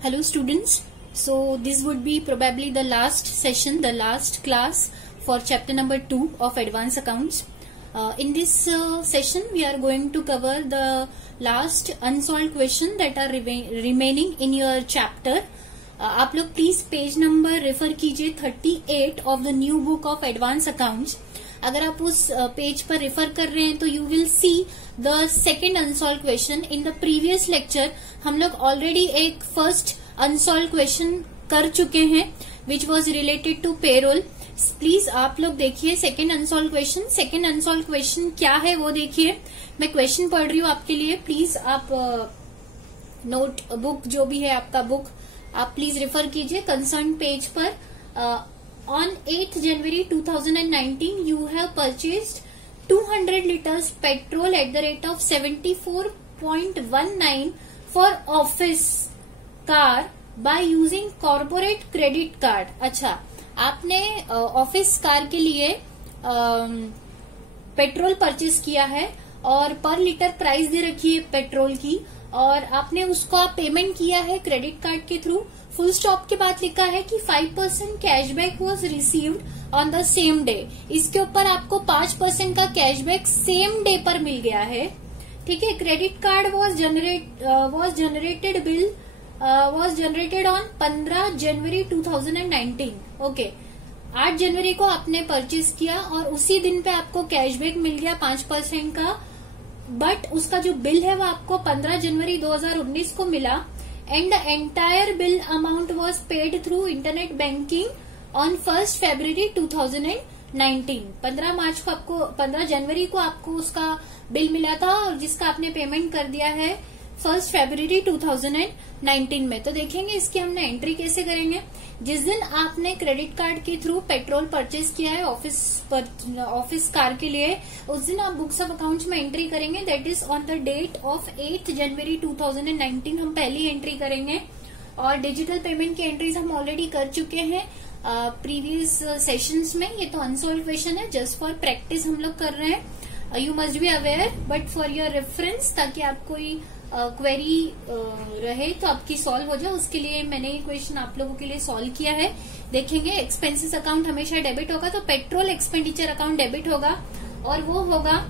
Hello students, so this would be probably the last session, the last class for chapter number 2 of advanced accounts. In this session we are going to cover the last unsolved question that are remaining in your chapter. आप लोग please page number refer कीजिए 38 of the new book of advance accounts. अगर आप उस page पर refer कर रहे हैं तो you will see the second unsolved question. In the previous lecture हम लोग ऑलरेडी एक फर्स्ट अनसॉल्व क्वेश्चन कर चुके हैं which was related to payroll. Please आप लोग देखिए second unsolved question. Second unsolved question क्या है वो देखिए. मैं क्वेश्चन पढ़ रही हूँ आपके लिए. प्लीज आप नोट बुक जो भी है आपका बुक आप प्लीज रेफर कीजिए कंसर्न पेज पर. On 8th January 2019, you have purchased 200 liters petrol at the rate of 74.19 for office car by using corporate credit card. अच्छा, आपने ऑफिस कार के लिए पेट्रोल परचेस किया है और पर लीटर प्राइस दे रखी है पेट्रोल की और आपने उसका पेमेंट किया है क्रेडिट कार्ड के थ्रू. फुल स्टॉप के बाद लिखा है कि 5% cashback was received on the same day. इसके ऊपर आपको 5% का कैशबैक सेम डे पर मिल गया है. ठीक है. Credit card was generated on 15 January 2019. Okay, 8 जनवरी को आपने परचेज किया और उसी दिन पे आपको कैशबैक मिल गया 5% का. बट उसका जो बिल है वो आपको 15 जनवरी 2019 को मिला. And the entire bill amount was paid through internet banking on 1st February 2019. 15 जनवरी को आपको उसका बिल मिला था और जिसका आपने पेमेंट कर दिया है 1st February 2019 में. तो देखेंगे इसकी हमने एंट्री कैसे करेंगे. जिस दिन आपने क्रेडिट कार्ड के थ्रू पेट्रोल परचेज किया है ऑफिस कार के लिए, उस दिन आप बुक्स ऑफ अकाउंट्स में एंट्री करेंगे. That is on the date of 8th January 2019 हम पहली एंट्री करेंगे. और डिजिटल पेमेंट की एंट्रीज हम ऑलरेडी कर चुके हैं प्रीवियस सेशंस में. ये तो अनसॉल्व क्वेश्चन है, जस्ट फॉर प्रैक्टिस हम लोग कर रहे हैं. You must be aware but for your reference, ताकि आप कोई क्वेरी रहे तो आपकी सॉल्व हो जाए, उसके लिए मैंने ये क्वेश्चन आप लोगों के लिए सॉल्व किया है. देखेंगे एक्सपेंसेस अकाउंट हमेशा डेबिट होगा, तो पेट्रोल एक्सपेंडिचर अकाउंट डेबिट होगा और वो होगा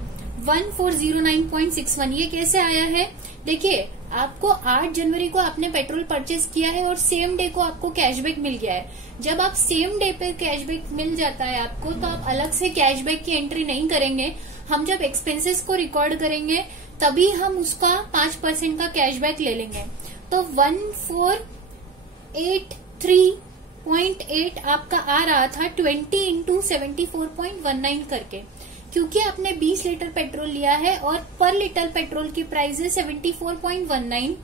1409.61. ये कैसे आया है देखिए. आपको 8 जनवरी को आपने पेट्रोल परचेज किया है और सेम डे को आपको कैशबैक मिल गया है. जब आप सेम डे पे कैशबैक मिल जाता है आपको, तो आप अलग से कैशबैक की एंट्री नहीं करेंगे. हम जब एक्सपेंसेस को रिकॉर्ड करेंगे तभी हम उसका 5% का कैशबैक ले लेंगे. तो 1483.8 आपका आ रहा था 20 इंटू 74.19 करके, क्योंकि आपने 20 लीटर पेट्रोल लिया है और पर लीटर पेट्रोल की प्राइस है 74.19.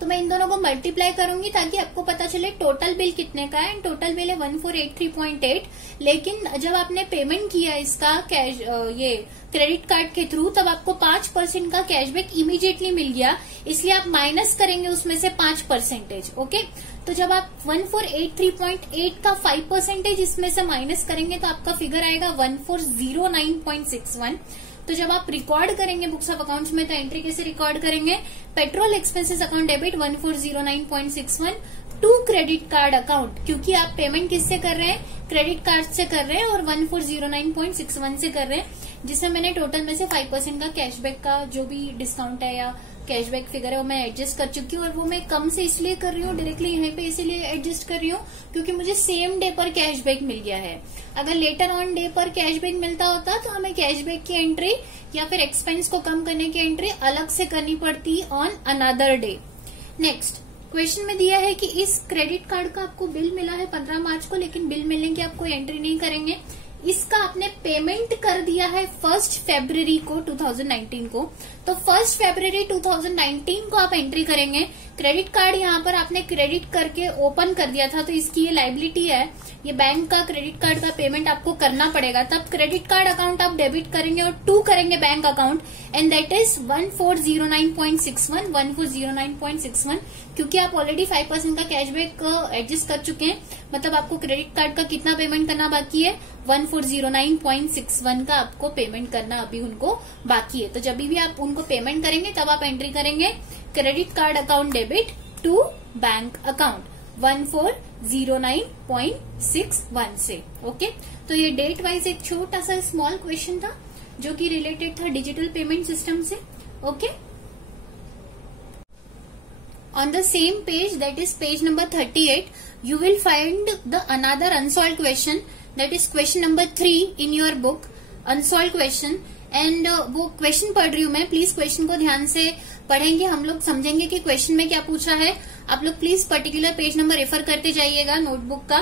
तो मैं इन दोनों को मल्टीप्लाई करूंगी ताकि आपको पता चले टोटल बिल कितने का है. टोटल बिल है 1483.8. लेकिन जब आपने पेमेंट किया इसका कैश ये क्रेडिट कार्ड के थ्रू, तब आपको 5% का कैशबैक इमीडिएटली मिल गया. इसलिए आप माइनस करेंगे उसमें से 5%. ओके, तो जब आप 1483.8 का 5% इसमें से माइनस करेंगे तो आपका फिगर आएगा 1409.61. तो जब आप रिकॉर्ड करेंगे बुक्स ऑफ अकाउंट्स में, तो एंट्री कैसे रिकॉर्ड करेंगे. Petrol expenses account debit 1409.61 to credit card account, क्योंकि आप पेमेंट किससे कर रहे हैं, क्रेडिट कार्ड से कर रहे हैं और 1409.61 से कर रहे हैं, जिसमें मैंने टोटल में से 5% का कैशबैक का जो भी डिस्काउंट है या कैशबैक फिगर है वो मैं एडजस्ट कर चुकी हूँ. और वो मैं कम से इसलिए कर रही हूँ डायरेक्टली यहाँ पे, इसीलिए एडजस्ट कर रही हूँ क्योंकि मुझे सेम डे पर कैशबैक मिल गया है. अगर लेटर ऑन डे पर कैशबैक मिलता होता तो हमें कैशबैक की एंट्री या फिर एक्सपेंस को कम करने की एंट्री अलग से करनी पड़ती on another day. Next question में दिया है कि इस क्रेडिट कार्ड का आपको बिल मिला है 15 मार्च को, लेकिन बिल मिलने की आप कोई एंट्री नहीं करेंगे. इसका आपने पेमेंट कर दिया है 1st February को 2019 को, तो 1st February 2019 को आप एंट्री करेंगे. क्रेडिट कार्ड यहाँ पर आपने क्रेडिट करके ओपन कर दिया था, तो इसकी ये लायबिलिटी है. ये बैंक का क्रेडिट कार्ड का पेमेंट आपको करना पड़ेगा. तब क्रेडिट कार्ड अकाउंट आप डेबिट करेंगे और 2 करेंगे bank account, and that is 1409.61. क्योंकि आप ऑलरेडी 5% का कैशबैक एडजस्ट कर चुके हैं, मतलब आपको क्रेडिट कार्ड का कितना पेमेंट करना बाकी है, 1409.61 का आपको पेमेंट करना अभी उनको बाकी है. तो जब भी आप उनको पेमेंट करेंगे तब आप एंट्री करेंगे credit card account debit to bank account 1409.61 से। ओके, तो ये डेट वाइज एक छोटा सा स्मॉल क्वेश्चन था जो कि रिलेटेड था डिजिटल पेमेंट सिस्टम से। Okay, on the same page, that is page number 38, you will find the another unsolved question, that is question number 3 in your book, unsolved question। And वो question पढ़ रही हूँ मैं, please question को ध्यान से पढ़ेंगे, हम लोग समझेंगे कि क्वेश्चन में क्या पूछा है। आप लोग please particular page number refer करते जाइएगा नोटबुक का।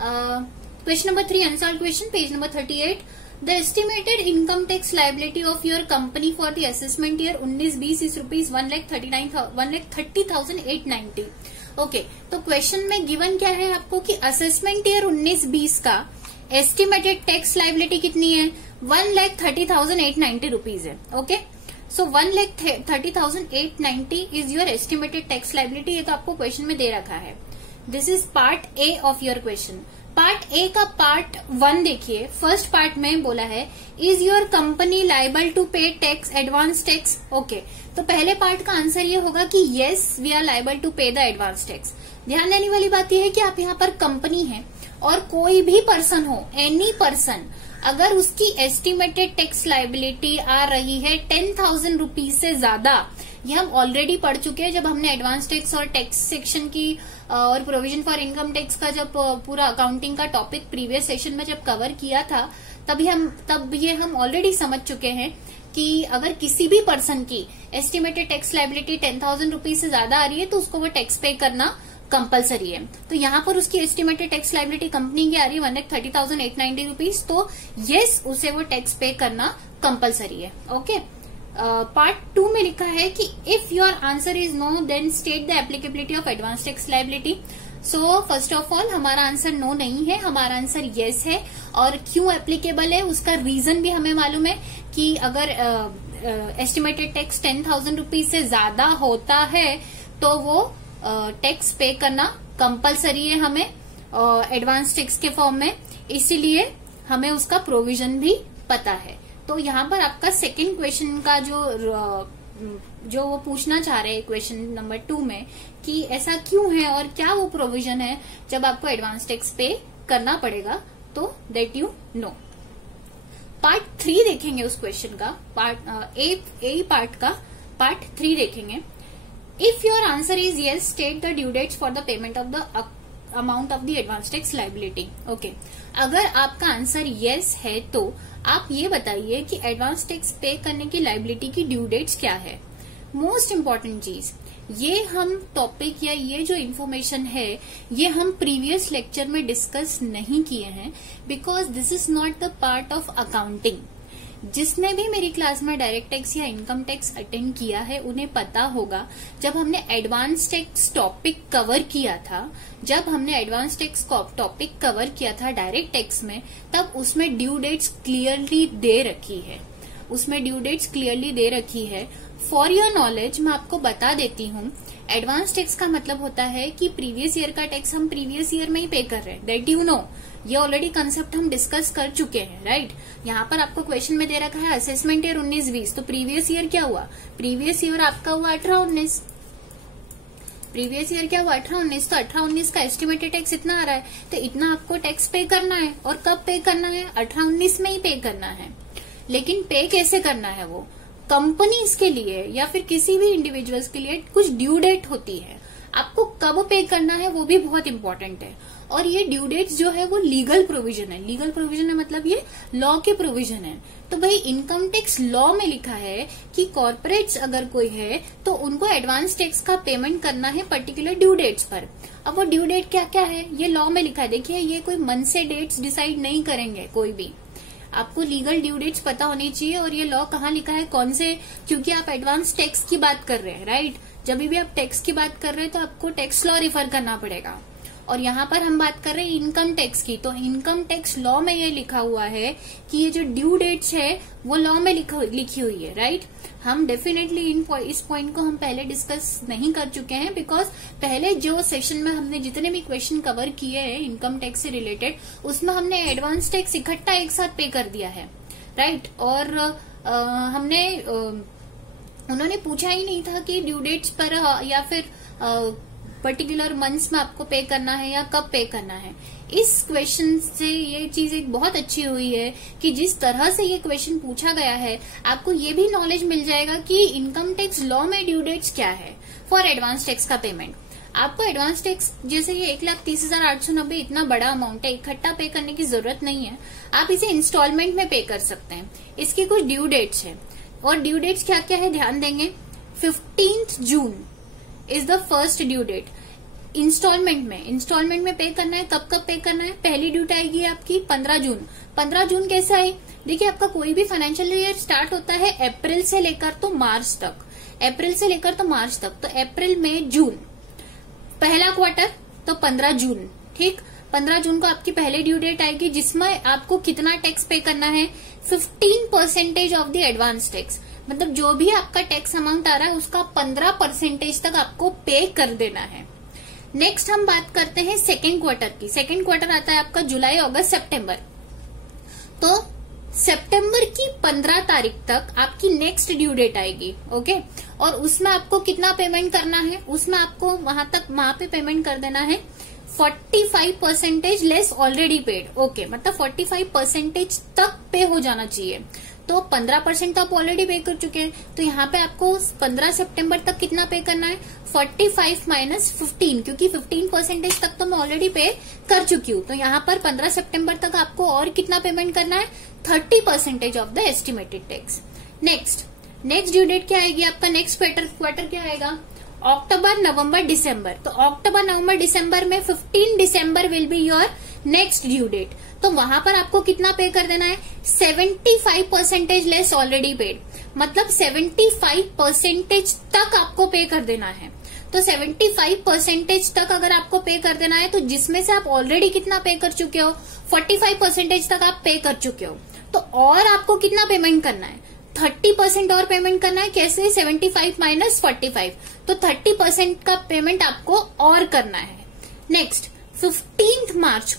Question number 3 unsolved question, page number 38। The estimated income tax liability of your company for the assessment year 19-20 is rupees 1,30,890। Okay, तो क्वेश्चन में गिवन क्या है आपको कि असेसमेंट ईयर 19-20 का एस्टिमेटेड टैक्स लाइबिलिटी कितनी है, 1,30,890 रुपीज है। Okay, so 1,30,890 is your estimated tax liability. ये तो आपको क्वेश्चन में दे रखा है। This is part A of your question. Part A का पार्ट 1 देखिए, फर्स्ट पार्ट में बोला है is your company liable to pay tax, advance tax. Okay, तो पहले पार्ट का आंसर ये होगा कि yes we are liable to pay the advance tax. ध्यान देने वाली बात यह है कि आप यहाँ पर कंपनी है और कोई भी पर्सन हो, एनी पर्सन, अगर उसकी एस्टिमेटेड टैक्स लाइबिलिटी आ रही है 10,000 रुपीज से ज्यादा, ये हम ऑलरेडी पढ़ चुके हैं जब हमने एडवांस टैक्स और टैक्स सेक्शन की और प्रोविजन फॉर इनकम टैक्स का जब पूरा अकाउंटिंग का टॉपिक प्रीवियस सेशन में जब कवर किया था, तब ये हम ऑलरेडी समझ चुके हैं कि अगर किसी भी पर्सन की एस्टिमेटेड टैक्स लाइबिलिटी 10,000 रुपीज से ज्यादा आ रही है तो उसको वो टैक्स पे करना कंपलसरी है। तो यहाँ पर उसकी एस्टिमेटेड टैक्स लाइबिलिटी कंपनी की आ रही है 1,30,890 रुपीज, तो यस उसे वो टैक्स पे करना कंपलसरी है। ओके, पार्ट 2 में लिखा है कि if your answer is no then state the applicability of advance tax liability. So first of all हमारा आंसर नो नहीं है, हमारा आंसर येस है। और क्यों एप्लीकेबल है उसका रीजन भी हमें मालूम है कि अगर एस्टिमेटेड टैक्स 10,000 रुपीज से ज्यादा होता है तो वो टैक्स पे करना कंपलसरी है हमें एडवांस टैक्स के फॉर्म में, इसीलिए हमें उसका प्रोविजन भी पता है। तो यहाँ पर आपका सेकंड क्वेश्चन का जो वो पूछना चाह रहे हैं क्वेश्चन नंबर 2 में कि ऐसा क्यों है और क्या वो प्रोविजन है जब आपको एडवांस टैक्स पे करना पड़ेगा, तो दैट यू नो। पार्ट 3 देखेंगे उस क्वेश्चन का, पार्ट ए पार्ट का पार्ट 3 देखेंगे। If your answer is yes state the due dates for the payment of the amount of the advance tax liability. Okay, अगर आपका आंसर येस है तो आप ये बताइए कि एडवांस टैक्स पे करने की लाइबिलिटी की ड्यू डेट्स क्या है। मोस्ट इम्पोर्टेंट चीज, ये हम टॉपिक या ये जो इन्फॉर्मेशन है ये हम प्रीवियस लेक्चर में डिस्कस नहीं किए हैं, because this is not the part of accounting. जिसने भी मेरी क्लास में डायरेक्ट टैक्स या इनकम टैक्स अटेंड किया है उन्हें पता होगा, जब हमने एडवांस टैक्स टॉपिक कवर किया था, जब हमने एडवांस टैक्स टॉपिक कवर किया था डायरेक्ट टैक्स में, तब उसमें ड्यू डेट्स क्लियरली दे रखी है, उसमें ड्यू डेट्स क्लियरली दे रखी है। फॉर योर नॉलेज मैं आपको बता देती हूँ, एडवांस टैक्स का मतलब होता है कि प्रीवियस ईयर का टैक्स हम प्रीवियस ईयर में ही पे कर रहे हैं, दैट यू नो। ये ऑलरेडी कंसेप्ट हम डिस्कस कर चुके हैं, राइट। यहाँ पर आपको क्वेश्चन में दे रखा है असेसमेंट ईयर 19-20, तो प्रीवियस ईयर क्या हुआ, प्रीवियस ईयर आपका हुआ 18-19, प्रीवियस ईयर क्या हुआ 18-19, तो 18-19 का एस्टिमेटेड टैक्स इतना आ रहा है, तो इतना आपको टैक्स पे करना है। और कब पे करना है, 18-19 में ही पे करना है। लेकिन पे कैसे करना है, वो कंपनीज के लिए या फिर किसी भी इंडिविजुअल्स के लिए कुछ ड्यू डेट होती है, आपको कब पे करना है वो भी बहुत इंपॉर्टेंट है। और ये ड्यू डेट्स जो है वो लीगल प्रोविजन है, लीगल प्रोविजन है मतलब ये लॉ के प्रोविजन है। तो भाई इनकम टैक्स लॉ में लिखा है कि कॉर्पोरेट्स अगर कोई है तो उनको एडवांस टैक्स का पेमेंट करना है पर्टिकुलर ड्यू डेट्स पर। अब वो ड्यू डेट क्या क्या है ये लॉ में लिखा है। देखिए ये कोई मन से डेट्स डिसाइड नहीं करेंगे कोई भी, आपको लीगल ड्यू डेट्स पता होनी चाहिए। और ये लॉ कहाँ लिखा है, कौन से, क्योंकि आप एडवांस टैक्स की बात कर रहे हैं, राइट। जब भी आप टैक्स की बात कर रहे हैं तो आपको टैक्स लॉ रिफर करना पड़ेगा। और यहाँ पर हम बात कर रहे हैं इनकम टैक्स की, तो इनकम टैक्स लॉ में ये लिखा हुआ है कि ये जो ड्यू डेट्स है वो लॉ में लिखी हुई है, राइट। हम डेफिनेटली इस पॉइंट को हम पहले डिस्कस नहीं कर चुके हैं, बिकॉज पहले जो सेशन में हमने जितने भी क्वेश्चन कवर किए हैं इनकम टैक्स से रिलेटेड, उसमें हमने एडवांस टैक्स इकट्ठा एक साथ पे कर दिया है, राइट। और उन्होंने पूछा ही नहीं था कि ड्यू डेट्स पर या फिर पर्टिकुलर मंथ्स में आपको पे करना है या कब पे करना है। इस क्वेश्चन से ये चीज एक बहुत अच्छी हुई है कि जिस तरह से ये क्वेश्चन पूछा गया है आपको ये भी नॉलेज मिल जाएगा कि इनकम टैक्स लॉ में ड्यू डेट्स क्या है फॉर एडवांस टैक्स का पेमेंट। आपको एडवांस टैक्स जैसे ये 1,30,890 इतना बड़ा अमाउंट है, इकट्ठा पे करने की जरूरत नहीं है, आप इसे इंस्टॉलमेंट में पे कर सकते हैं। इसकी कुछ ड्यू डेट्स है और ड्यू डेट्स क्या क्या है ध्यान देंगे। 15 June is the first due date installment में पे करना है। कब पे करना है? पहली ड्यूट आएगी आपकी 15 जून। 15 जून कैसे आई? देखिए आपका कोई भी फाइनेंशियल ईयर स्टार्ट होता है अप्रैल से लेकर तो मार्च तक, तो अप्रैल में जून पहला क्वार्टर तो 15 जून, ठीक। 15 जून को आपकी पहली ड्यू डेट आएगी जिसमें आपको कितना टैक्स पे करना है? 15% ऑफ द एडवांस टैक्स, मतलब जो भी आपका टैक्स अमाउंट आ रहा है उसका 15% तक आपको पे कर देना है। नेक्स्ट हम बात करते हैं सेकेंड क्वार्टर की। सेकेंड क्वार्टर आता है आपका जुलाई, अगस्त, सितंबर। तो सितंबर की 15 तारीख तक आपकी नेक्स्ट ड्यू डेट आएगी, ओके। और उसमें आपको कितना पेमेंट करना है? उसमें आपको वहां पे पेमेंट कर देना है 45% लेस ऑलरेडी पेड, ओके। मतलब 45% तक पे हो जाना चाहिए। तो 15% तो आप ऑलरेडी पे कर चुके हैं, तो यहाँ पे आपको 15 सितंबर तक कितना पे करना है? 45 माइनस 15, क्योंकि 15% तक तो मैं ऑलरेडी पे कर चुकी हूँ। तो यहाँ पर 15 सितंबर तक आपको और कितना पेमेंट करना है? 30% of the estimated tax. Next due date क्या आएगी आपका? नेक्स्ट क्वार्टर क्या आएगा? अक्टूबर, नवंबर, दिसंबर। तो अक्टूबर, नवंबर, दिसंबर में 15 December will be your next due date. तो वहां पर आपको कितना पे कर देना है? 75% लेस ऑलरेडी पेड, मतलब 75% तक आपको पे कर देना है। तो 75% तक अगर आपको पे कर देना है तो जिसमें से आप ऑलरेडी कितना पे कर चुके हो? 45% तक आप पे कर चुके हो। तो और आपको कितना पेमेंट करना है? 30% और पेमेंट करना है। कैसे? 75 माइनस 45, तो 30% का पेमेंट आपको और करना है। नेक्स्ट 15 मार्च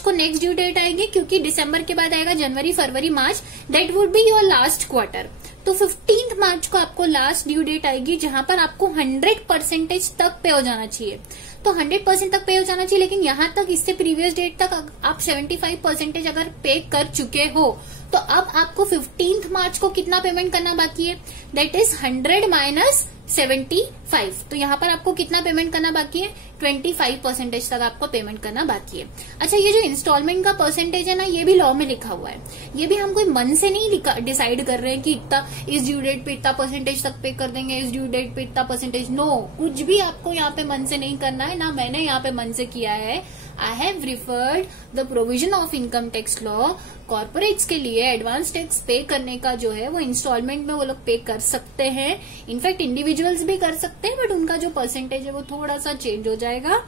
को नेक्स्ट ड्यू डेट आएगी, क्योंकि दिसंबर के बाद आएगा जनवरी, फरवरी, मार्च, that would be your last quarter. तो 15 मार्च को आपको लास्ट ड्यू डेट आएगी जहां पर आपको 100% तक पे हो जाना चाहिए। तो 100% तक पे हो जाना चाहिए, लेकिन यहां तक इससे प्रीवियस डेट तक आप 75% अगर पे कर चुके हो तो अब आपको 15 मार्च को कितना पेमेंट करना बाकी है? That is 100 minus 75। तो यहाँ पर आपको कितना पेमेंट करना बाकी है? 25% तक आपको पेमेंट करना बाकी है। अच्छा, ये जो इंस्टॉलमेंट का परसेंटेज है ना, ये भी लॉ में लिखा हुआ है। ये भी हम कोई मन से नहीं डिसाइड कर रहे हैं कि इतना इस ड्यू डेट पे इतना परसेंटेज तक पे कर देंगे, इस ड्यू डेट पे इतना परसेंटेज। नो, कुछ भी आपको यहाँ पे मन से नहीं करना है, ना मैंने यहाँ पे मन से किया है। I have referred the provision of income tax law. Corporates के लिए एडवांस टैक्स पे करने का जो है वो इंस्टॉलमेंट में वो लोग पे कर सकते हैं। इनफैक्ट इंडिविजुअल्स भी कर सकते हैं, बट उनका जो परसेंटेज है वो थोड़ा सा चेंज हो जाएगा।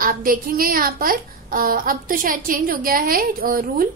आप देखेंगे यहाँ पर अब तो शायद चेंज हो गया है रूल,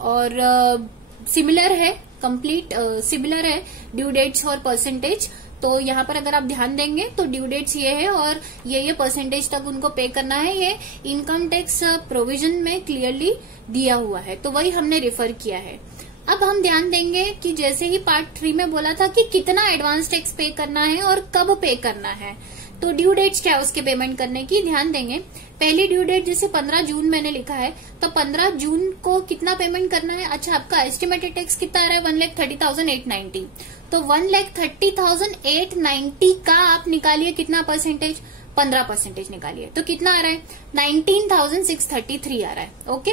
और सिमिलर है, कंप्लीट सिमिलर है ड्यू डेट्स और परसेंटेज। तो यहाँ पर अगर आप ध्यान देंगे तो ड्यू डेट्स ये है और ये परसेंटेज तक उनको पे करना है। ये इनकम टैक्स प्रोविजन में क्लियरली दिया हुआ है, तो वही हमने रेफर किया है। अब हम ध्यान देंगे कि जैसे ही पार्ट 3 में बोला था कि कितना एडवांस टैक्स पे करना है और कब पे करना है, तो ड्यू डेट्स क्या है उसके पेमेंट करने की ध्यान देंगे। पहली ड्यू डेट जैसे 15 जून मैंने लिखा है, तो 15 जून को कितना पेमेंट करना है? अच्छा, आपका एस्टिमेटेड टैक्स कितना आ रहा है? 1,30,890। तो 1,30,890 का आप निकालिए कितना परसेंटेज? 15% निकालिए। तो कितना आ रहा है? 19,633 आ रहा है, ओके।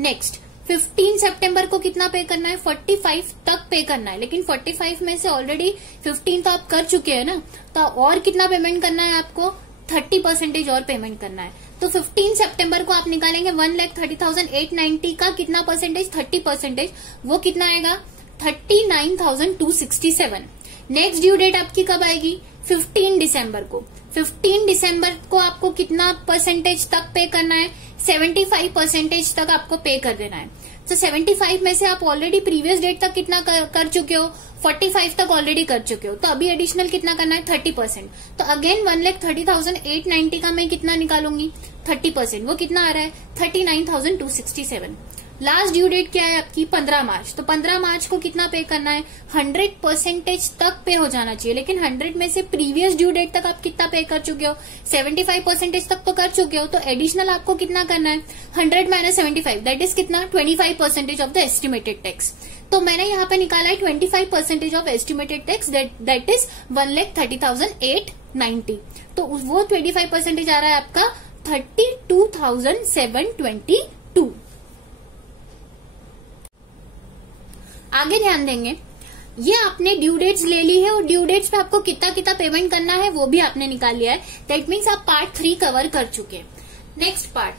नेक्स्ट 15 सितंबर को कितना पे करना है? 45 तक पे करना है, लेकिन 45 में से ऑलरेडी 15 तो आप कर चुके हैं ना, तो और कितना पेमेंट करना है आपको? 30% और पेमेंट करना है। तो 15 सितंबर को आप निकालेंगे 1,30,890 का कितना परसेंटेज? 30%। वो कितना आएगा? 39,267। नेक्स्ट ड्यू डेट आपकी कब आएगी? 15 दिसंबर को। 15 दिसंबर को आपको कितना परसेंटेज तक पे करना है? 75% तक आपको पे कर देना है। तो 75 में से आप ऑलरेडी प्रीवियस डेट तक कितना कर चुके हो? 45 तक ऑलरेडी कर चुके हो, तो अभी एडिशनल कितना करना है? 30%। तो अगेन 1,30,890 का मैं कितना निकालूंगी? 30%। वो कितना आ रहा है? 39,267। लास्ट ड्यू डेट क्या है आपकी 15 मार्च, तो 15 मार्च को कितना पे करना है, 100% तक पे हो जाना चाहिए। लेकिन 100 में से प्रीवियस ड्यू डेट तक आप कितना पे कर चुके हो, 75% तक तो कर चुके हो, तो एडिशनल आपको कितना करना है, 100 माइनस 75 दैट इज कितना, 25% ऑफ द एस्टिमेटेड टैक्स। तो मैंने यहाँ पे निकाला है 25% of estimated tax that is 1,30,890। तो वो 25% आ रहा है आपका 32,722। आगे ध्यान देंगे, ये आपने ड्यू डेट्स ले ली है और ड्यू डेट्स पे आपको कितना कितना पेमेंट करना है वो भी आपने निकाल लिया है। दैट मीन्स आप पार्ट 3 कवर कर चुके हैं। नेक्स्ट पार्ट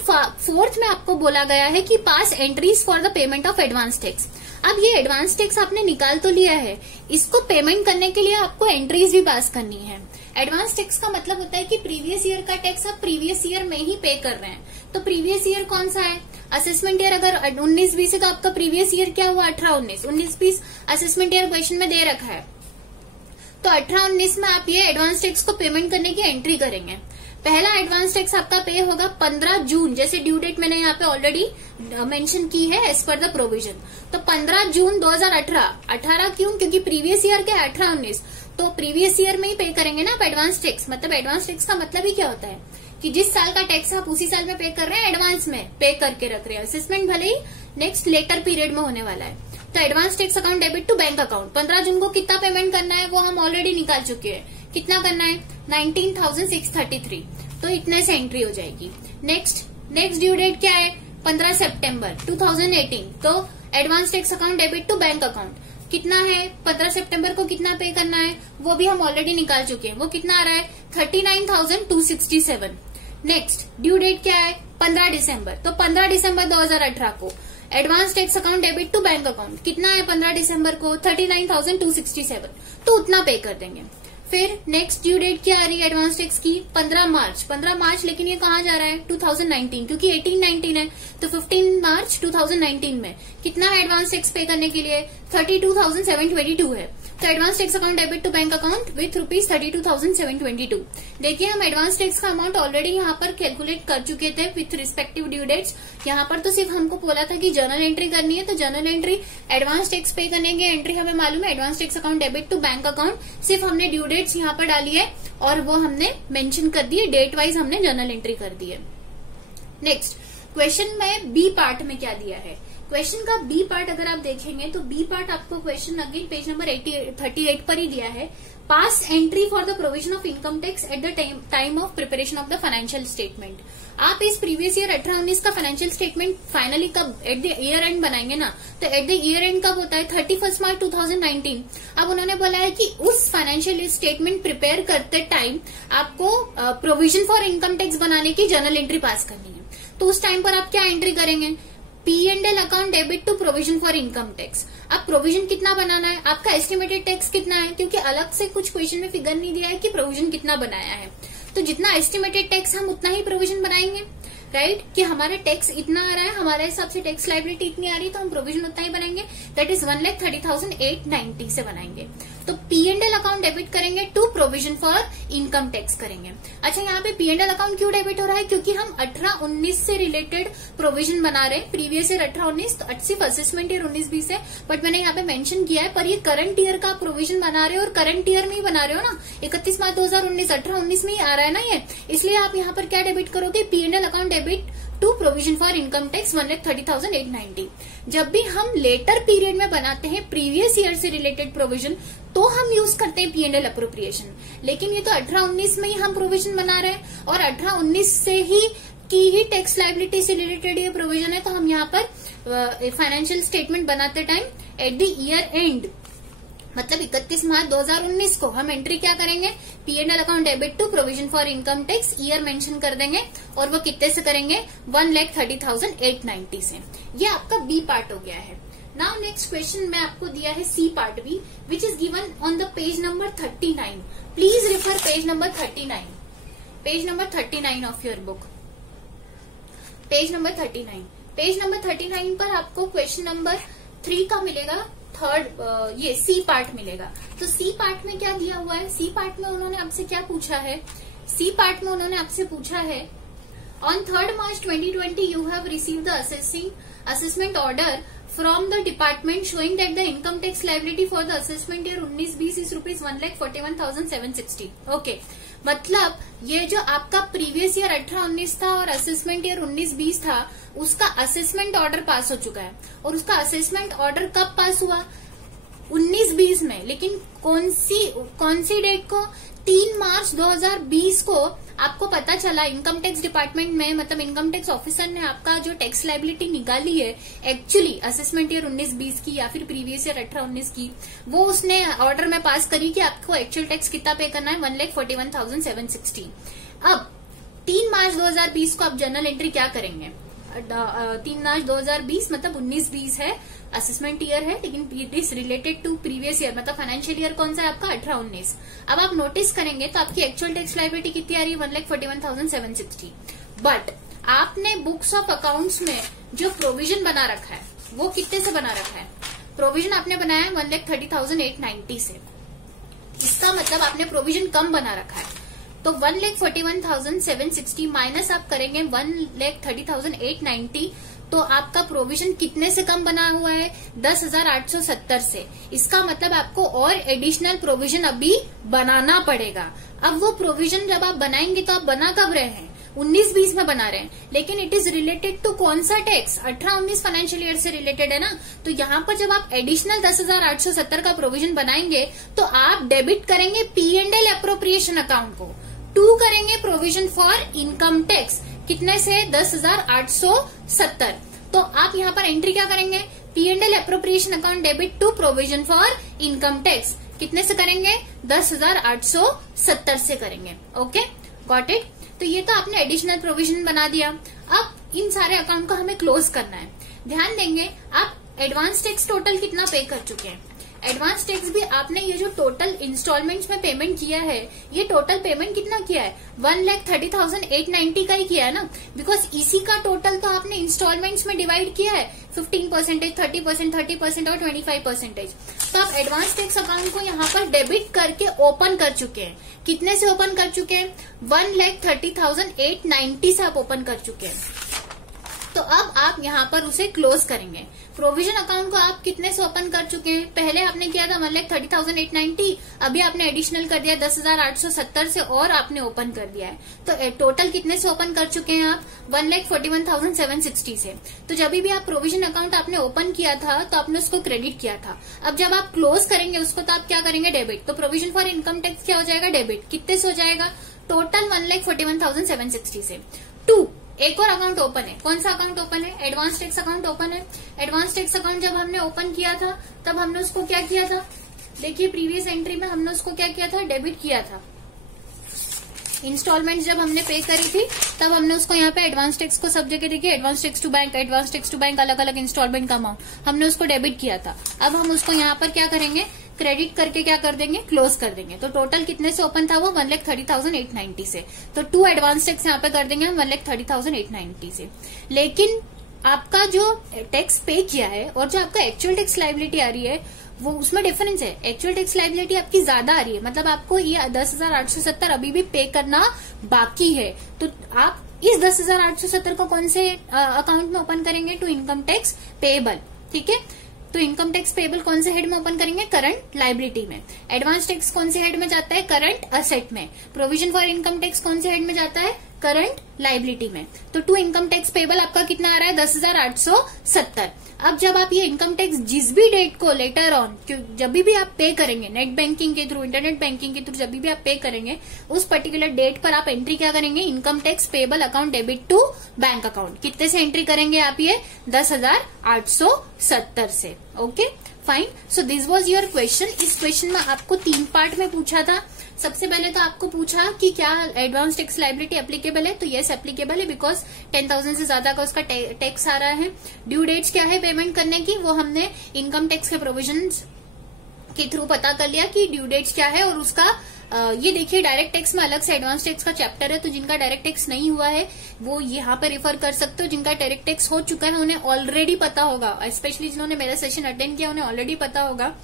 4 में आपको बोला गया है कि pass entries for the payment of advance tax. अब ये एडवांस टैक्स आपने निकाल तो लिया है, इसको पेमेंट करने के लिए आपको एंट्रीज भी पास करनी है। एडवांस टैक्स का मतलब होता है कि प्रीवियस ईयर का टैक्स आप प्रीवियस ईयर में ही पे कर रहे हैं। तो प्रीवियस ईयर कौन सा है, असेसमेंट ईयर अगर 19-20 है तो आपका प्रीवियस ईयर क्या हुआ, 18-19। 19-20 असेसमेंट ईयर क्वेश्चन में दे रखा है, तो 18-19 में आप ये एडवांस टैक्स को पेमेंट करने की एंट्री करेंगे। पहला एडवांस टैक्स आपका पे होगा 15 जून, जैसे ड्यू डेट मैंने यहाँ पे ऑलरेडी मेंशन की है एज पर द प्रोविजन। तो 15 जून 2018 क्यों, क्योंकि प्रीवियस ईयर के 18-19, तो प्रीवियस ईयर में ही पे करेंगे ना आप एडवांस टैक्स। मतलब एडवांस टैक्स का मतलब ही क्या होता है कि जिस साल का टैक्स आप उसी साल में पे कर रहे हैं, एडवांस में पे करके रख रहे हैं। असेसमेंट भले ही नेक्स्ट लेटर पीरियड में होने वाला है। तो advance tax account debit to bank account, 15 जून को कितना पेमेंट करना है वो हम ऑलरेडी निकाल चुके हैं। कितना करना है, 19,633। तो इतने से एंट्री हो जाएगी। नेक्स्ट ड्यू डेट क्या है, 15 सितंबर 2018। तो advance tax account debit to bank account कितना है, 15 सितंबर को कितना पे करना है वो भी हम ऑलरेडी निकाल चुके हैं। वो कितना आ रहा है, 39,267। नेक्स्ट ड्यू डेट क्या है, 15 दिसंबर। तो 15 दिसंबर 2018 को advance tax account debit to bank account कितना है 15 दिसंबर को, 39,267। तो उतना पे कर देंगे। फिर नेक्स्ट ड्यू डेट क्या आ रही है एडवांस टैक्स की, 15 मार्च। लेकिन ये कहाँ जा रहा है, 2019, क्योंकि 18-19 है। तो 15 मार्च 2019 में कितना है एडवांस टैक्स पे करने के लिए, 32,722 है। तो advance tax account debit to bank account with ₹32,722। देखिए हम एडवांस टैक्स का अमाउंट ऑलरेडी यहाँ पर कैलकुलेट कर चुके थे विथ रिस्पेक्टिव ड्यू डेट्स। यहाँ पर तो सिर्फ हमको बोला था कि जर्नल एंट्री करनी है, तो जर्नल एंट्री एडवांस टैक्स पे करने की एंट्री हमें मालूम है, advance tax account debit to bank account. सिर्फ हमने ड्यू डेट्स यहाँ पर डाली है और वो हमने मेंशन कर दिए, डेट वाइज हमने जर्नल एंट्री कर दी है। नेक्स्ट क्वेश्चन में बी पार्ट में क्या दिया है, क्वेश्चन का बी पार्ट अगर आप देखेंगे तो बी पार्ट आपको क्वेश्चन अगेन पेज नंबर 38 पर ही दिया है। Pass entry for the provision of income tax at the time of preparation of the financial statement. आप इस प्रीवियस ईयर 18-19 का फाइनेंशियल स्टेटमेंट फाइनली कब एट द ईयर एंड बनाएंगे ना, तो एट द ईयर एंड कब होता है, 31 मार्च 2019। अब उन्होंने बोला है कि उस फाइनेंशियल स्टेटमेंट प्रिपेयर करते टाइम आपको प्रोविजन फॉर इनकम टैक्स बनाने की जर्नल एंट्री पास करनी है। तो उस टाइम पर आप क्या एंट्री करेंगे, P&L account debit to provision for income tax. अब प्रोविजन कितना बनाना है, आपका एस्टिमेटेड टैक्स कितना है, क्योंकि अलग से कुछ क्वेश्चन में फिगर नहीं दिया है कि प्रोविजन कितना बनाया है। तो जितना एस्टिमेटेड टैक्स हम उतना ही प्रोविजन बनाएंगे, राइट, कि हमारे टैक्स इतना आ रहा है, हमारे हिसाब से टैक्स लायबिलिटी इतनी आ रही है, तो हम प्रोविजन उतना ही बनाएंगे, दैट इज 1,30,890 से बनाएंगे। तो P&L अकाउंट डेबिट करेंगे to provision for income tax करेंगे। अच्छा, यहाँ पे P&L अकाउंट क्यों डेबिट हो रहा है, क्योंकि हम 18-19 से रिलेटेड प्रोविजन बना रहे हैं। प्रीवियस ईयर 18-19 तो सिर्फ असेसमेंट ईयर 19-20 है, बट मैंने यहाँ पे मेंशन किया है, पर ये करंट ईयर का प्रोविजन बना रहे हो और करंट ईयर में ही बना रहे हो ना, 31 मार्च 2019 18-19 में ही आ रहा है ना ये, इसलिए आप यहाँ पर क्या डेबिट करोगे, P&L account debit to provision for income tax 1,30,890। जब भी हम लेटर पीरियड में बनाते हैं प्रीवियस ईयर से रिलेटेड प्रोविजन, तो हम यूज करते हैं P&L अप्रोप्रिएशन। लेकिन ये तो 18-19 में ही हम प्रोविजन बना रहे हैं और 18-19 से ही टैक्स लायबिलिटी से रिलेटेड ये प्रोविजन है। तो हम यहाँ पर फाइनेंशियल स्टेटमेंट बनाते time eight the year and, मतलब 31 मार्च 2019 को हम एंट्री क्या करेंगे, P&L account debit to provision for income tax, year mention कर देंगे और वो कितने से करेंगे, 1,30,890 से। ये आपका बी पार्ट हो गया है। नाउ नेक्स्ट क्वेश्चन में आपको दिया है C part B, which is given on the page number 39। Please refer page number 39, page number 39 of your book, page number 39। Page number 39 पर आपको क्वेश्चन नंबर 3 का मिलेगा, थर्ड ये सी पार्ट मिलेगा। तो सी पार्ट में क्या दिया हुआ है, सी पार्ट में उन्होंने आपसे क्या पूछा है, सी पार्ट में उन्होंने आपसे पूछा है, on 3rd March 2020 you have receive the assessment order from the department showing that the income tax liability for the assessment year 19-20 is rupees 1,41,760. Okay, मतलब ये जो आपका प्रीवियस ईयर 18-19 था और असेसमेंट ईयर 19-20 था, उसका असेसमेंट ऑर्डर पास हो चुका है। और उसका असेसमेंट ऑर्डर कब पास हुआ? 19-20 में। लेकिन कौन सी डेट को? 3 मार्च 2020 को आपको पता चला इनकम टैक्स डिपार्टमेंट में, मतलब इनकम टैक्स ऑफिसर ने आपका जो टैक्स लायबिलिटी निकाली है एक्चुअली असेसमेंट ईयर 19-20 की या फिर प्रीवियस ईयर 18-19 की, वो उसने ऑर्डर में पास करी कि आपको एक्चुअल टैक्स कितना पे करना है, 1,41,760। अब 3 मार्च 2020 को आप जर्नल एंट्री क्या करेंगे? 3 मार्च 2020 मतलब 19-20 है, असेसमेंट ईयर है, लेकिन it is related to previous year, मतलब फाइनेंशियल ईयर कौन सा है आपका? 18-19। अब आप नोटिस करेंगे तो आपकी एक्चुअल टैक्स लायबिलिटी कितनी आ रही है? 1,41,760। बट आपने बुक्स ऑफ अकाउंट्स में जो प्रोविजन बना रखा है वो कितने से बना रखा है? प्रोविजन आपने बनाया है 1,30,890 से। इसका मतलब आपने प्रोविजन कम बना रखा है। तो 1,41,760 माइनस आप करेंगे 1,30,890, तो आपका प्रोविजन कितने से कम बना हुआ है? 10,870 से। इसका मतलब आपको और एडिशनल प्रोविजन अभी बनाना पड़ेगा। अब वो प्रोविजन जब आप बनाएंगे तो आप बना कब रहे हैं? 19-20 में बना रहे हैं, लेकिन इट इज रिलेटेड टू कौन सा टैक्स? 18-19 फाइनेंशियल ईयर से रिलेटेड है ना। तो यहाँ पर जब आप एडिशनल 10,870 का प्रोविजन बनाएंगे तो आप डेबिट करेंगे P&L अप्रोप्रिएशन अकाउंट को, 2 करेंगे प्रोविजन फॉर इनकम टैक्स, कितने से? 10,870। तो आप यहाँ पर एंट्री क्या करेंगे? P&L appropriation account debit to provision for income tax, कितने से करेंगे? 10,870 से करेंगे। Okay, got it. तो ये तो आपने एडिशनल प्रोविजन बना दिया। अब इन सारे अकाउंट को हमें क्लोज करना है। ध्यान देंगे, आप एडवांस टैक्स टोटल कितना पे कर चुके हैं? एडवांस टैक्स भी आपने ये जो टोटल इंस्टॉलमेंट्स में पेमेंट किया है, ये टोटल पेमेंट कितना किया है? 1,30,890 का ही किया है ना, बिकॉज इसी का टोटल तो आपने इंस्टॉलमेंट्स में डिवाइड किया है 15%, 30%, 30% और 25%। तो आप एडवांस टैक्स अकाउंट को यहाँ पर डेबिट करके ओपन कर चुके हैं। कितने से ओपन कर चुके हैं? 1,30,890 से आप ओपन कर चुके हैं। तो अब आप यहाँ पर उसे क्लोज करेंगे। प्रोविजन अकाउंट को आप कितने से ओपन कर चुके हैं? पहले आपने किया था 1,30,890, अभी आपने एडिशनल कर दिया 10,870 से और आपने ओपन कर दिया है। तो टोटल कितने से ओपन कर चुके हैं आप? 1,41,760 से। तो जब भी आप प्रोविजन अकाउंट आपने ओपन किया था तो आपने उसको क्रेडिट किया था। अब जब आप क्लोज करेंगे उसको तो आप क्या करेंगे? डेबिट। तो प्रोविजन फॉर इनकम टैक्स क्या हो जाएगा? डेबिट। कितने से हो जाएगा? टोटल 1,41,760 से। 2 एक और अकाउंट ओपन है। कौन सा अकाउंट ओपन है? एडवांस टैक्स अकाउंट ओपन है। एडवांस टैक्स अकाउंट जब हमने ओपन किया था तब हमने उसको क्या किया था? देखिए प्रीवियस एंट्री में हमने उसको क्या किया था? डेबिट किया था। इंस्टॉलमेंट जब हमने पे करी थी तब हमने उसको यहाँ पे एडवांस टैक्स को सब जगह देखिए, एडवांस टैक्स टू बैंक अलग अलग इंस्टॉलमेंट का अमाउंट हमने उसको डेबिट किया था। अब हम उसको यहाँ पर क्या करेंगे? क्रेडिट करके क्या कर देंगे? क्लोज कर देंगे। तो टोटल कितने से ओपन था वो? 1,30,890 से। तो 2 एडवांस टैक्स यहाँ पे कर देंगे हम 1,30,890 से। लेकिन आपका जो टैक्स पे किया है और जो आपका एक्चुअल टैक्स लायबिलिटी आ रही है वो उसमें डिफरेंस है। एक्चुअल टैक्स लायबिलिटी आपकी ज्यादा आ रही है, मतलब आपको ये 10,870 अभी भी पे करना बाकी है। तो आप इस 10,870 को कौन से अकाउंट में ओपन करेंगे? To income tax payable. ठीक है, तो इनकम टैक्स पेएबल कौन से हेड में ओपन करेंगे? करंट लायबिलिटी में। एडवांस टैक्स कौन से हेड में जाता है? करंट असेट में। प्रोविजन फॉर इनकम टैक्स कौन से हेड में जाता है? करंट लायबिलिटी में। तो टू इनकम टैक्स पेएबल आपका कितना आ रहा है? 10,870। अब जब आप ये इनकम टैक्स जिस भी डेट को लेटर ऑन जब भी आप पे करेंगे, नेट बैंकिंग के थ्रू, इंटरनेट बैंकिंग के थ्रू जब भी आप पे करेंगे, उस पर्टिकुलर डेट पर आप एंट्री क्या करेंगे? Income tax payable account debit to bank account. कितने से एंट्री करेंगे आप? ये 10,870 से। Okay fine. So this was your question. इस क्वेश्चन में आपको 3 पार्ट में पूछा था। सबसे पहले तो आपको पूछा कि क्या एडवांस टैक्स लायबिलिटी एप्लीकेबल है? तो यस एप्लीकेबल है, बिकॉज 10,000 से ज्यादा का उसका टैक्स आ रहा है। ड्यू डेट्स क्या है पेमेंट करने की? वो हमने इनकम टैक्स के प्रोविजंस के थ्रू पता कर लिया कि ड्यू डेट्स क्या है। और उसका ये देखिए डायरेक्ट टैक्स में अलग से एडवांस टैक्स का चैप्टर है, तो जिनका डायरेक्ट टैक्स नहीं हुआ है वो यहाँ पे रेफर कर सकते हो। जिनका डायरेक्ट टैक्स हो चुका है उन्हें ऑलरेडी पता होगा, स्पेशली जिन्होंने मेरा सेशन अटेंड किया उन्हें ऑलरेडी पता होगा।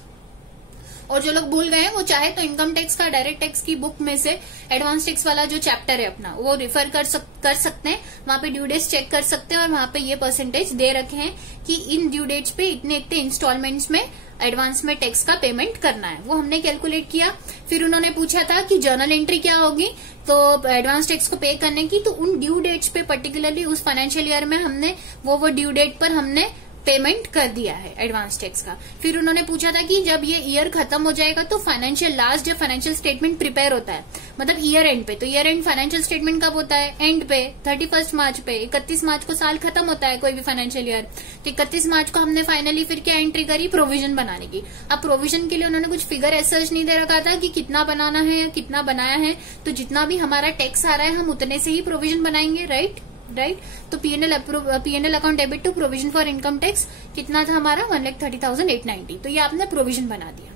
और जो लोग भूल गए वो चाहे तो इनकम टैक्स का डायरेक्ट टैक्स की बुक में से एडवांस टैक्स वाला जो चैप्टर है अपना वो रिफर कर सकते हैं। वहां पे ड्यू डेट्स चेक कर सकते हैं और वहां पे ये परसेंटेज दे रखे हैं कि इन ड्यू डेट्स पे इतने इतने इंस्टॉलमेंट्स में एडवांस में टैक्स का पेमेंट करना है, वो हमने कैलकुलेट किया। फिर उन्होंने पूछा था कि जर्नल एंट्री क्या होगी तो एडवांस टैक्स को पे करने की, तो उन ड्यू डेट्स पे पर्टिकुलरली उस फाइनेंशियल ईयर में हमने वो ड्यू डेट पर हमने पेमेंट कर दिया है एडवांस टैक्स का। फिर उन्होंने पूछा था कि जब ये ईयर खत्म हो जाएगा तो फाइनेंशियल लास्ट जब फाइनेंशियल स्टेटमेंट प्रिपेयर होता है मतलब ईयर एंड पे, तो ईयर एंड फाइनेंशियल स्टेटमेंट कब होता है? एंड पे 31 मार्च पे। 31 मार्च को साल खत्म होता है कोई भी फाइनेंशियल ईयर, तो 31 मार्च को हमने फाइनली फिर क्या एंट्री करी? प्रोविजन बनाने की। अब प्रोविजन के लिए उन्होंने कुछ फिगर एसर्च नहीं दे रखा था कि कितना बनाना है या कितना बनाया है, तो जितना भी हमारा टैक्स आ रहा है हम उतने से ही प्रोविजन बनाएंगे, राइट। तो PNL account debit to provision for income tax कितना था हमारा? 1,30,890। तो ये आपने प्रोविजन बना दिया।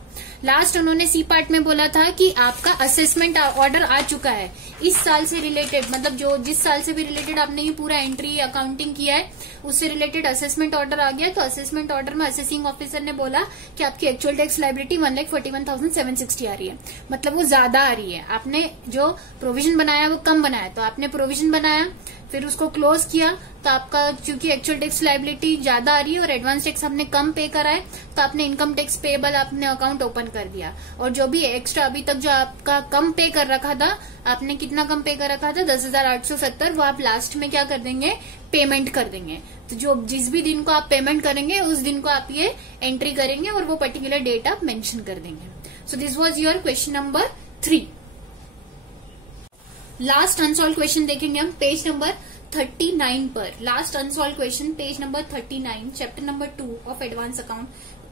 लास्ट उन्होंने सी पार्ट में बोला था कि आपका असेसमेंट ऑर्डर आ चुका है इस साल से रिलेटेड, मतलब जो जिस साल से भी रिलेटेड आपने ये पूरा एंट्री अकाउंटिंग किया है उससे रिलेटेड असेसमेंट ऑर्डर आ गया। तो असेसमेंट ऑर्डर में असेसिंग ऑफिसर ने बोला कि आपकी एक्चुअल टैक्स लायबिलिटी 1,41,760 आ रही है, मतलब वो ज्यादा आ रही है। आपने जो प्रोविजन बनाया वो कम बनाया, तो आपने प्रोविजन बनाया फिर उसको क्लोज किया तो आपका चूंकि एक्चुअल टैक्स लायबिलिटी ज्यादा आ रही है और एडवांस टैक्स आपने कम पे करा है तो आपने इनकम टैक्स पेएबल आपने अकाउंट ओपन कर दिया। और जो भी एक्स्ट्रा अभी तक जो आपका कम पे कर रखा था, आपने कितना कम पे कर रखा था? 10,870, वो आप लास्ट में क्या कर देंगे? पेमेंट कर देंगे। तो जो जिस भी दिन को आप पेमेंट करेंगे उस दिन को आप ये एंट्री करेंगे और वो पर्टिकुलर डेट आप मेंशन कर देंगे। So this was your question number 3। Last unsolved question देखेंगे हम पेज नंबर 39 पर। Last unsolved question page number 39, chapter number 2 of advance account,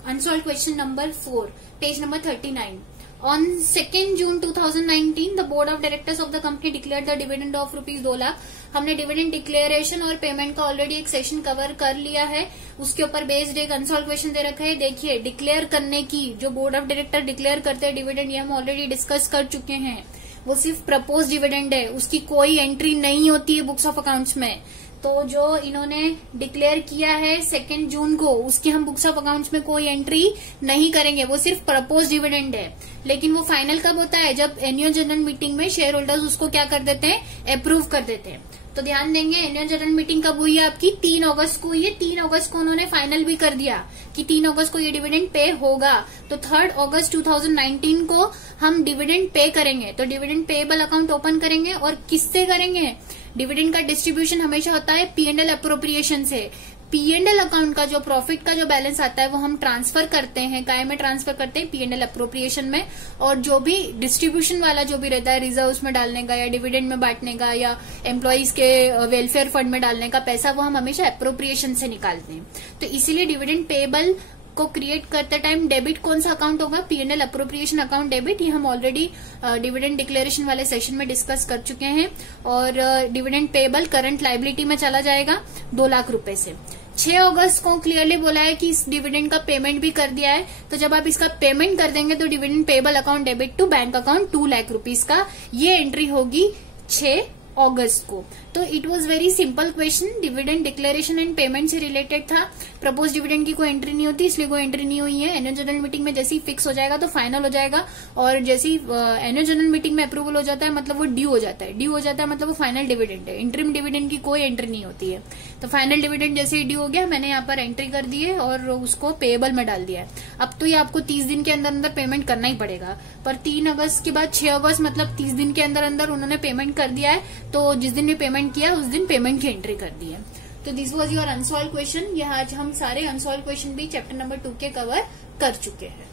unsolved question number 4, page number 39। On 2nd June 2019, the board of directors of the company declared the dividend of ₹2 lakh. हमने dividend declaration और payment का already एक session cover कर लिया है, उसके ऊपर based एक अनसॉल्व क्वेश्चन दे रखा है। देखिए, डिक्लेयर करने की जो बोर्ड ऑफ डायरेक्टर डिक्लेयर करते हैं डिविडेंड, ये हम ऑलरेडी डिस्कस कर चुके हैं। वो सिर्फ प्रपोज डिविडेंड है, उसकी कोई एंट्री नहीं होती है बुक्स ऑफ अकाउंट्स में। तो जो इन्होंने डिक्लेयर किया है 2 जून को, उसकी हम बुक्स ऑफ अकाउंट्स में कोई एंट्री नहीं करेंगे, वो सिर्फ प्रपोज डिविडेंड है। लेकिन वो फाइनल कब होता है? जब एनुअल जनरल मीटिंग में शेयर होल्डर्स उसको क्या कर देते हैं? अप्रूव कर देते हैं। तो ध्यान देंगे, एनुअल जनरल मीटिंग कब हुई है आपकी? 3 अगस्त को। ये 3 अगस्त को उन्होंने फाइनल भी कर दिया कि 3 अगस्त को ये डिविडेंड पे होगा। तो 3 अगस्त 2019 को हम डिविडेंड पे करेंगे। तो डिविडेंड पेएबल अकाउंट ओपन करेंगे और किससे करेंगे? डिविडेंड का डिस्ट्रीब्यूशन हमेशा होता है पीएनएल अप्रोप्रिएशन से। पीएनएल अकाउंट का जो प्रॉफिट का जो बैलेंस आता है वो हम ट्रांसफर करते हैं, काय में ट्रांसफर करते हैं? पीएनएल अप्रोप्रिएशन में। और जो भी डिस्ट्रीब्यूशन वाला जो भी रहता है, रिजर्व्स में डालने का या डिविडेंड में बांटने का या एम्प्लॉइज के वेलफेयर फंड में डालने का पैसा, वो हम हमेशा अप्रोप्रिएशन से निकालते हैं। तो इसीलिए डिविडेंड पेएबल को क्रिएट करते टाइम डेबिट कौन सा अकाउंट होगा? PNL appropriation account debit. ये हम ऑलरेडी डिविडेंड डिक्लेरेशन वाले सेशन में डिस्कस कर चुके हैं। और डिविडेंड पेएबल करंट लायबिलिटी में चला जाएगा 2 लाख रुपए से। 6 अगस्त को क्लियरली बोला है कि इस डिविडेंड का पेमेंट भी कर दिया है। तो जब आप इसका पेमेंट कर देंगे तो dividend payable account debit to bank account 2 lakh rupees का ये एंट्री होगी 6 अगस्त को। तो it was very simple question, dividend declaration and payment से रिलेटेड था। प्रपोज डिविडेंड की कोई एंट्री नहीं होती, इसलिए कोई एंट्री नहीं हुई है। एनुअल जनरल मीटिंग में जैसे ही फिक्स हो जाएगा तो फाइनल हो जाएगा, और जैसे ही एनुअल जनरल मीटिंग में अप्रूवल हो जाता है मतलब वो ड्यू हो जाता है। ड्यू हो जाता है मतलब वो फाइनल डिविडेंड है। इंटरिम डिविडेंड की कोई एंट्री नहीं होती है। तो फाइनल डिविडेंड जैसे ही ड्यू हो गया, मैंने यहाँ पर एंट्री कर दी है और उसको पेएबल में डाल दिया है। अब तो ये आपको 30 दिन के अंदर अंदर पेमेंट करना ही पड़ेगा, पर 3 अगस्त के बाद 6 अगस्त मतलब 30 दिन के अंदर अंदर उन्होंने पेमेंट कर दिया है। तो जिस दिन भी पेमेंट किया उस दिन पेमेंट की एंट्री कर दी है। तो this was your unsolved question. यह आज हम सारे अनसॉल्व क्वेश्चन भी चैप्टर नंबर 2 के कवर कर चुके हैं।